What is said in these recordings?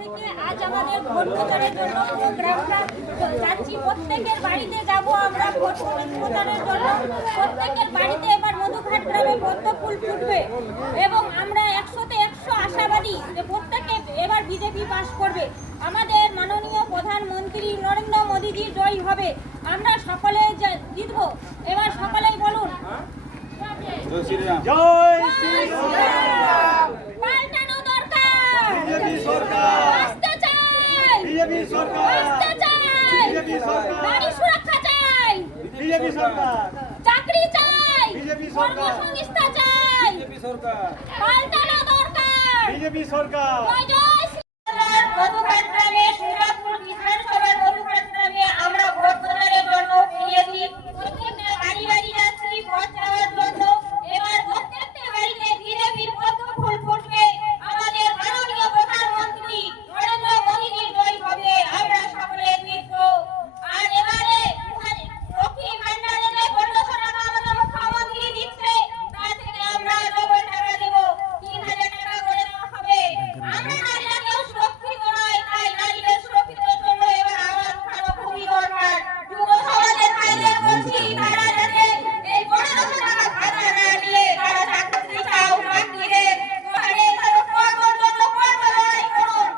থেকে আজ আমাদের ভোট প্রচারের জন্য পুরো গ্রামটা যাচ্ছি। প্রত্যেকের বাড়িতে যাব আমরা ভোট প্রচারের জন্য। প্রত্যেকের বাড়িতে এবার মধুঘাট গ্রামে পদ্ম ফুল ফুটবে এবং আমরা 100-তে 100 আশাবাদী যে প্রত্যেকে এবার বিজেপি পাস করবে। আমাদের মাননীয় প্রধানমন্ত্রী নরেন্দ্র মোদীজি জয় হবে। আমরা সকলে জিতবো। এবার সকলেই বলুন জয় শ্রীরাম। পাল্টানো দরকার। বিজেপি সরকার আসতে চাই। বিজেপি সরকার আসতে চাই। বিজেপি সরকার নারী সুরক্ষা চাই। বিজেপি সরকার চাকরি চাই। বিজেপি সরকার কর্মসংস্থান চাই। বিজেপি সরকার পাল্টানো দরকার। বিজেপি সরকার জয় জয় শ্রীরাম। মধুঘাট গ্রামে শ্রীরামপুর বিধানসভার মধুঘাট গ্রামে আমরা ভোট প্রচারের জন্য গিয়েছি। প্রত্যেকটা বাড়ি বাড়ি যাচ্ছি ভোট দেওয়ার জন্য। এবার প্রত্যেকটা বাড়িতে বিজেপির পদ্ম ফুল ফুটবে। আমাদের মাননীয় প্রধানমন্ত্রী নরেন্দ্র মোদীজি জয় হবে। আমরা সকলে জিতবো। আর এবারে লক্ষ্মী ভান্ডারে যে 1500 টাকা আমাদের মুখ্যমন্ত্রী দিচ্ছে তার থেকে আমরা ডবল টাকা দেব। 3000 টাকা করে দেওয়া হবে। আমরা নারীরা কেউ সুরক্ষিত নয়, তাই নারীদের সুরক্ষিতের জন্য এবার আওয়াজ উঠানো খুবই দরকার। যুব সমাজের ভাইদের বলছি, তারা যাতে এই 1500 টাকা ভাতা না নিয়ে তারা চাকরি চাও চাকরিতে ঘরে তারা কর্মের জন্য কর্ম লড়াই করুন।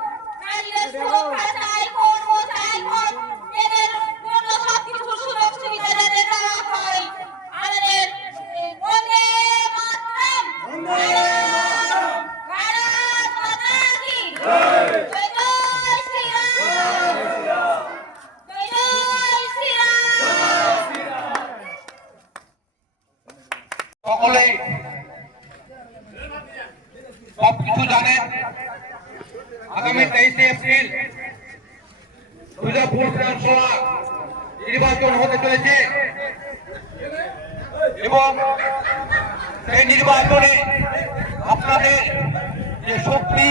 নারীদের সুরক্ষা চাই, কর্ম চাই, এদের জন্য সবকিছু সুযোগ সুবিধা যাতে দেওয়া হয়। আমাদের বন্দে মাতরম, ভারত মাতা কি জয়। জয় জয় শ্রীরাম। জয় জয় শ্রীরাম। সকলেই সবকিছু জানেন। আগামী 23শে এপ্রিল দুর্গাপুর বিধানসভা নির্বাচন হতে চলেছে এবং সেই নির্বাচনে আপনাদের যে শক্তি,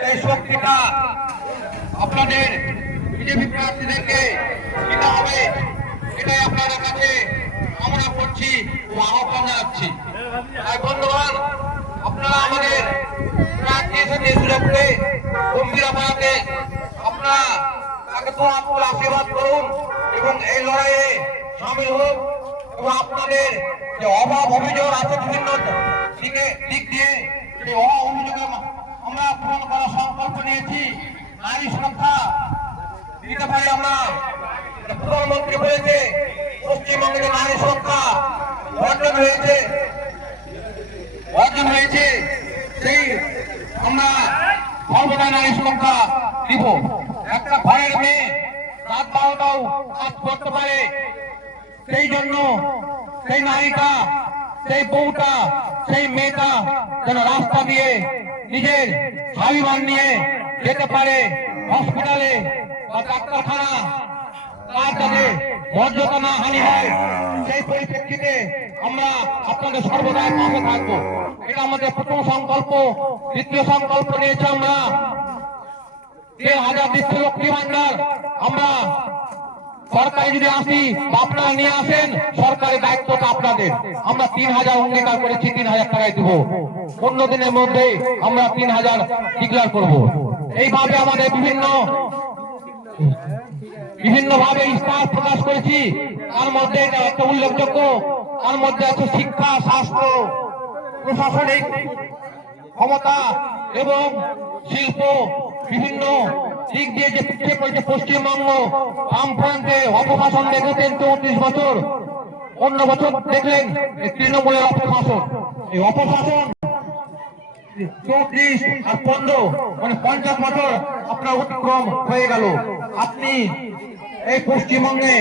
সেই শক্তিটা আপনাদের বিজেপি প্রার্থীদেরকে দিতে হবে। এটাই আপনাদের কাছে কামনা করছি ও আহ্বান জানাচ্ছি। আর বন্ধুগণ, আপনারা আমাদের প্রার্থী এসেছে সুরক্ষে গম্ভীরাপাড়াতে, আপনারা তাকে তো আপনারা আশীর্বাদ করুন এবং এই লড়াইয়ে সামিল হোক এবং আপনাদের যে অভাব অভিযোগ আছে বিভিন্ন দিক দিয়ে সেই অভাব অভিযোগে আমরা পূরণ করার সংকল্প নিয়েছি। নারী সুরক্ষা দিতে পারি আমরা। প্রধানমন্ত্রী বলেছে পশ্চিমবঙ্গে নারী সুরক্ষা অর্জন হয়েছে, সেই আমরা সর্বদা নারী সুরক্ষা দিব। একটা ঘরের মেয়ে রাত 12টাও কাজ করতে পারে, সেই জন্য সেই নারীটা, সেই বউটা, সেই মেয়েটা যেন রাস্তা দিয়ে নিজের স্বাভিমান নিয়ে যেতে পারে হসপিটালে বা ডাক্তারখানা, তার যাতে মর্যাদা না হানি হয়, সেই পরিপ্রেক্ষিতে আমরা আপনাদের সর্বদাই পাশে থাকবো। এটা আমাদের প্রথম সংকল্প। দ্বিতীয় সংকল্প নিয়েছে আমরা 1000 দিচ্ছে লক্ষ্মী ভান্ডার। আমরা সরকারি যদি আসি বা আপনারা নিয়ে আসেন, সরকারি দায়িত্বটা আপনাদের। আমরা 3000 অঙ্গীকার করেছি, 3000 টাকায় দিব। 15 দিনের মধ্যে আমরা 3000 ডিক্লেয়ার করব। এইভাবে আমাদের বিভিন্ন ভাবে ইস্তাহার প্রকাশ করেছি। তার মধ্যে একটা উল্লেখযোগ্য, তার মধ্যে আছে শিক্ষা, স্বাস্থ্য, প্রশাসনিক ক্ষমতা এবং শিল্প, বিভিন্ন দিক দিয়ে যে পিছিয়ে পড়েছে পশ্চিমবঙ্গ। বামফ্রন্টে অপশাসন দেখেছেন 34 বছর, অন্য বছর দেখলেন তৃণমূলের অপশাসন। এই অপশাসন 34 আর 15 মানে 50 বছর আপনার অতিক্রম হয়ে গেল। আপনি এই পশ্চিমবঙ্গে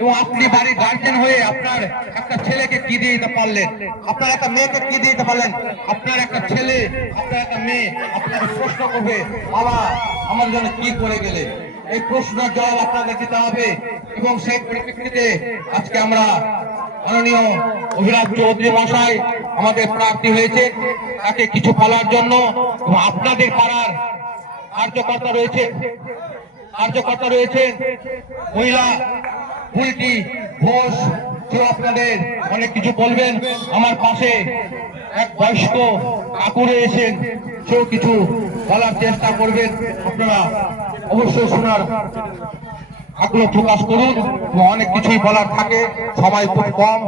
এবং আপনি বাড়ির গার্জেন হয়ে আপনার একটা ছেলেকে কি দিয়ে দিতে পারলেন, আপনার একটা মেয়েকে কি দিয়ে দিতে পারলেন? আপনার একটা ছেলে, আপনার একটা মেয়ে আপনাকে প্রশ্ন করবে, বাবা আমাদের জন্য কি করে গেলে? এই প্রশ্নের জবাব আপনাদের দিতে হবে। এবং সেই পরিপ্রেক্ষিতে আজকে আমরা মাননীয় অভিরাজ চৌধুরী মশাই আমাদের প্রার্থী হয়েছে, তাকে কিছু বলার জন্য। এবং আপনাদের পাড়ার কার্যকর্তা রয়েছে মহিলা বুলটি ঘোষ, কেউ আপনাদের অনেক কিছু বলবেন। আমার পাশে এক বয়স্ক কাকু রয়েছেন, সেও কিছু বলার চেষ্টা করবেন। আপনারা অবশ্যই শোনার আগ্রহ প্রকাশ করুন। অনেক কিছুই বলার থাকে, সময় খুব কম,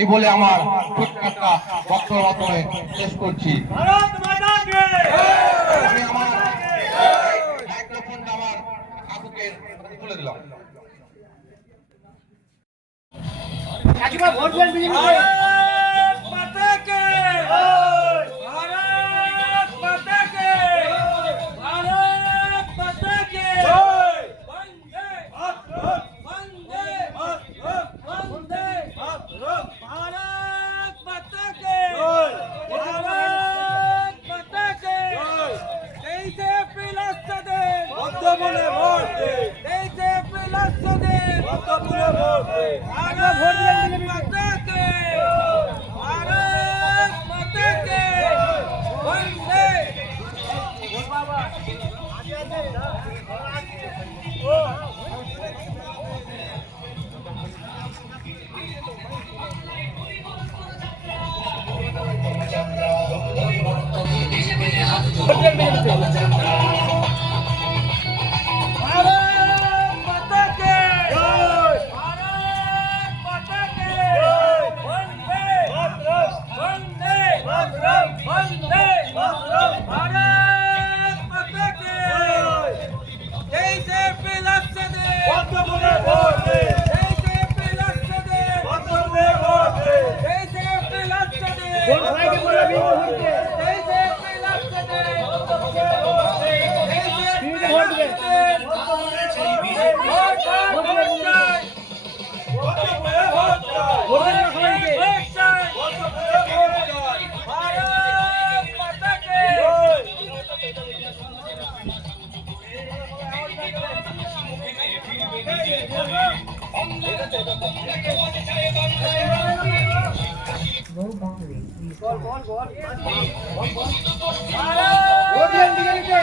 এই বলে আমার ছোট্ট একটা বক্তব্য মাধ্যমে শেষ করছি। ভারত মাতা কে আমি আমার মাইক্রোফোনটা আমার কাকুকে তুলে দিলাম। কাকিমা ভোট দেন বিজেপিকে। भारत माता के भारत माता के भारत माता के वंदे वंदे वंदे भारत माता के भारत माता के कैसे पिलाते दे বদ্ধমূলে ভোট দে, कैसे पिलाते दे বদ্ধমূলে ভোট দে। भारत माता के भारत माता के वंदे भारत माता के भारत माता के वंदे वंदे वंदे भारत माता के जैसे पिलाते दे বদ্ধমূলে ভোট দে, जैसे पिलाते दे বদ্ধমূলে ভোট দে। जैसे पिलाते दे ভোট ভাইকে বলে বিজেপিকে। जैसे पिलाते दे বিজেপিকে ভোট দে। বদ্ধমূলে ভোট চাই ভোট দেন না সবাইকে। ভোট চাই বদ্ধমূলে ভোট চাই। भारत माता के ভোট দেন বিজেপিকে। ভোট দেন বিজেপিতে।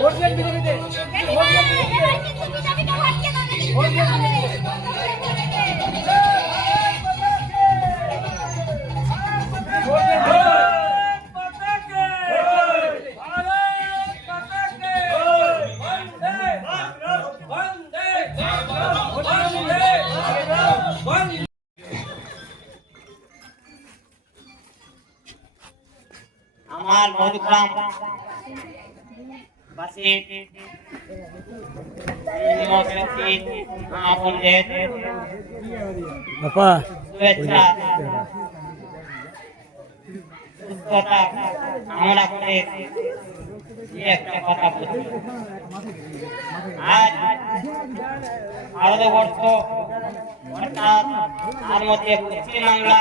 ভোট দেন বিজেপিতে। ভোট দেন আমার মধুগ্রাম বাসী আপনাদের শুভেচ্ছা সুস্থতা কামনা করে একটা কথা বলছি। আজ ভারতবর্ষ অর্থাৎ তার মধ্যে পশ্চিমবাংলা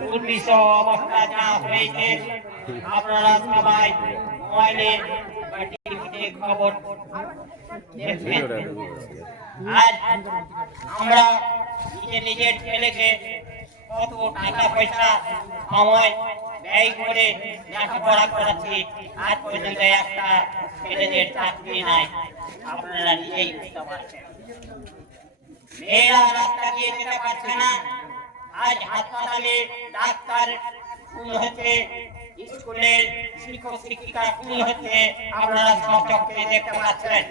দুর্বিষ অবস্থা যা হয়েছে আপনারা সবাই মোবাইলে বা টিভিতে খবর দেখছেন। আজ আমরা নিজের ছেলেকে কত টাকা পয়সা সময় ব্যয় করে লেখাপড়া করাচ্ছি, আজ পর্যন্ত একটা ছেলেদের চাকরি নাই। আপনারা নিজেই বুঝতে পারছেন। মেয়েরা রাস্তা দিয়ে যেতে পারছে না। আজ হাসপাতালে ডাক্তার খুন হচ্ছে, স্কুলের শিক্ষক শিক্ষিকা খুন হচ্ছে, আপনারা সব চোখে দেখতে পাচ্ছেন।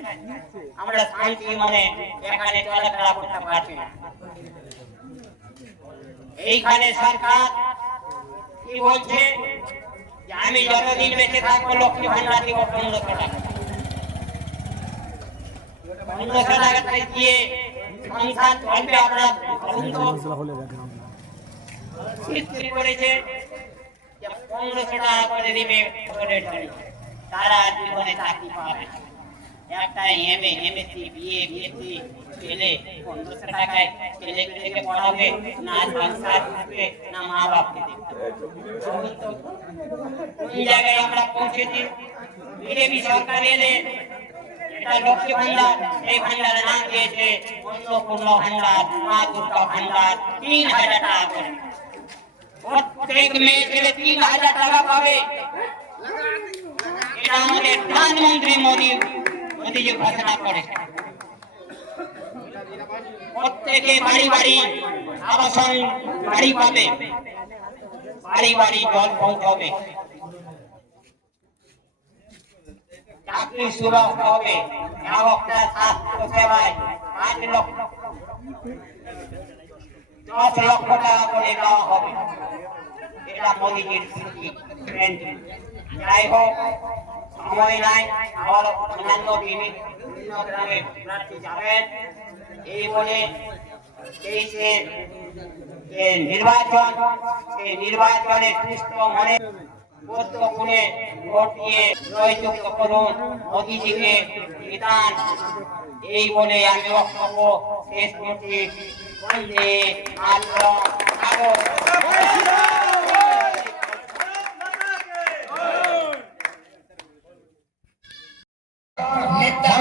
আমরা শান্তি মানে এখানে চলাফেরা করতে পারছি না। এইখানে সরকার কি বলছে যে আমি যতদিন বেঁচে থাকবো লক্ষ্মী ভান্ডার দিব 1500 টাকা। 1500 টাকাটাই দিয়ে সংসার চলবে। আপনারা স্থির করেছে যে 1500 টাকা করে দিবে, তারা জীবনে চাকরি পাবে। একটা এমএ এমএসসি বিএ বিএসসি ছেলে 1500 টাকায় ছেলেকে পড়াবে, না সংসার করবে, না মা বাপকে দেখবে। কোন জায়গায় আমরা পৌঁছেছি? বিজেপি সরকার এলে এটা লক্ষ্মী ভান্ডার, এই ভান্ডারের নাম দিয়েছে অন্নপূর্ণ ভান্ডার, মা দুর্গা ভান্ডার, 3000 টাকা করে। প্রত্যেক মেয়ে ছেলে 3000 টাকা পাবে। এটা আমাদের প্রধানমন্ত্রী মোদীজি ঘোষণা করেছে। প্রত্যেকে বাড়ি বাড়ি আবাসন বাড়ি পাবে, বাড়ি বাড়ি জল পৌঁছবে, চাকরির সুরক্ষা হবে, গ্রাহকরা স্বাস্থ্য সেবায় 10 লক্ষ টাকা করে দেওয়া হবে। এটা মোদীজির স্মৃতি। যাই হোক, সময় নাই, আবার অন্যান্য বিভিন্ন গ্রামে প্রার্থী যাবেন। এই বলে এই যে নির্বাচন, সেই নির্বাচনে সুস্থ মনে গুণে ভোট দিয়ে জয়যুক্ত করুন মোদীজিকে বিধান। এই বলে আমি বক্তব্য শেষ করছি। বন্দে মাতরম।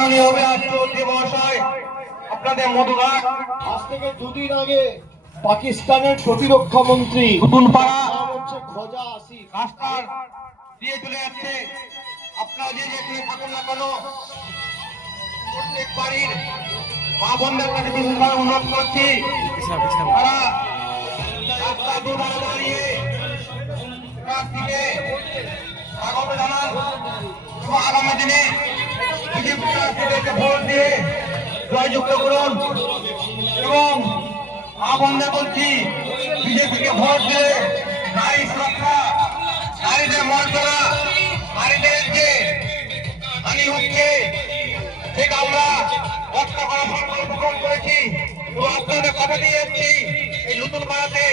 মাননীয় অভিলাষ চৌধুরী মহাশয়, আপনাদের মধুঘাট আজ থেকে দুদিন আগে পাকিস্তানের প্রতিরক্ষা মন্ত্রী নতুনপাড়া নাম হচ্ছে খোজা আসিফ রাস্তার দিয়ে চলে যাচ্ছে। আপনারা যে যেখানে থাকুন না কেন, প্রত্যেক বাড়ির মা বোনদের কাছে বিশেষভাবে অনুরোধ করছি, তারা রাস্তা দুধারে দাঁড়িয়ে প্রার্থীকে স্বাগত জানান এবং আগামী দিনে বিজেপি প্রার্থীদেরকে ভোট দিয়ে জয়যুক্ত করুন। এবং মা বোনদের বলছি, বিজেপিকে ভোট দিয়ে নারী সুরক্ষা, নারীদের মর্যাদা, নারীদের যে হানি হচ্ছে সেটা আমরা রক্ষা করার সংকল্প গ্রহণ করেছি এবং আপনাদের কথা দিয়ে যাচ্ছি, এই নতুন পাড়াতে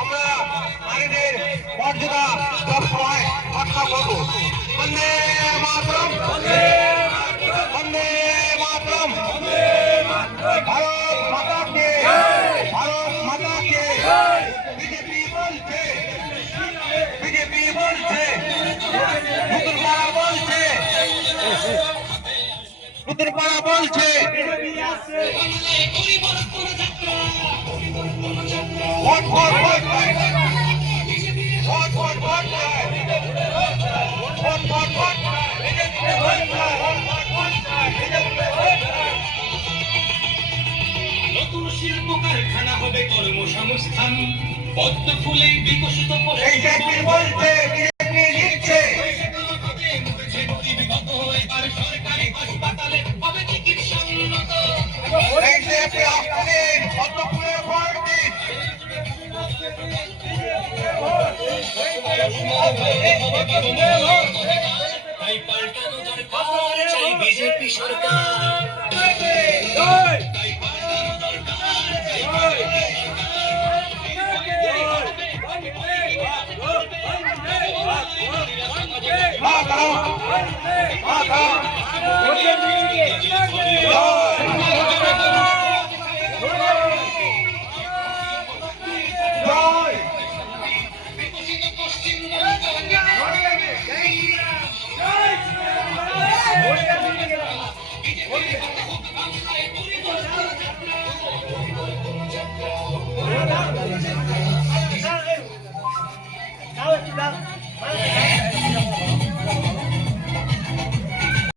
আমরা নারীদের মর্যাদা সবসময় রক্ষা করবো। বন্দে মাতরম, বন্দে মাতরম, ভারত মাতা কে, ভারত মাতা কে। বিজেপি বলছে, বিজেপি বলছে, নতুন পাড়া বলছে, নতুন পাড়া বলছে, vote vote vote vote vote vote vote vote vote vote বিজেপিকে ভোট চাই, ভোট ভোট চাই, বিজেপিকে ভোট চাই। নতুন শিল্প কারখানা হবে কর্মসংস্থান, পদ্ম ফুলে বিকশিত এই বিজেপি বলছে, বিজেপি লিখছে, সরকারি হাসপাতালে হবে চিকিৎসা উন্নত। এই বিজেপি আপনাদের পদ্মফুলে ভোট দিন। তাই পাল্টানো দরকার চাই বিজেপি সরকার। মাতরম, মাতরম।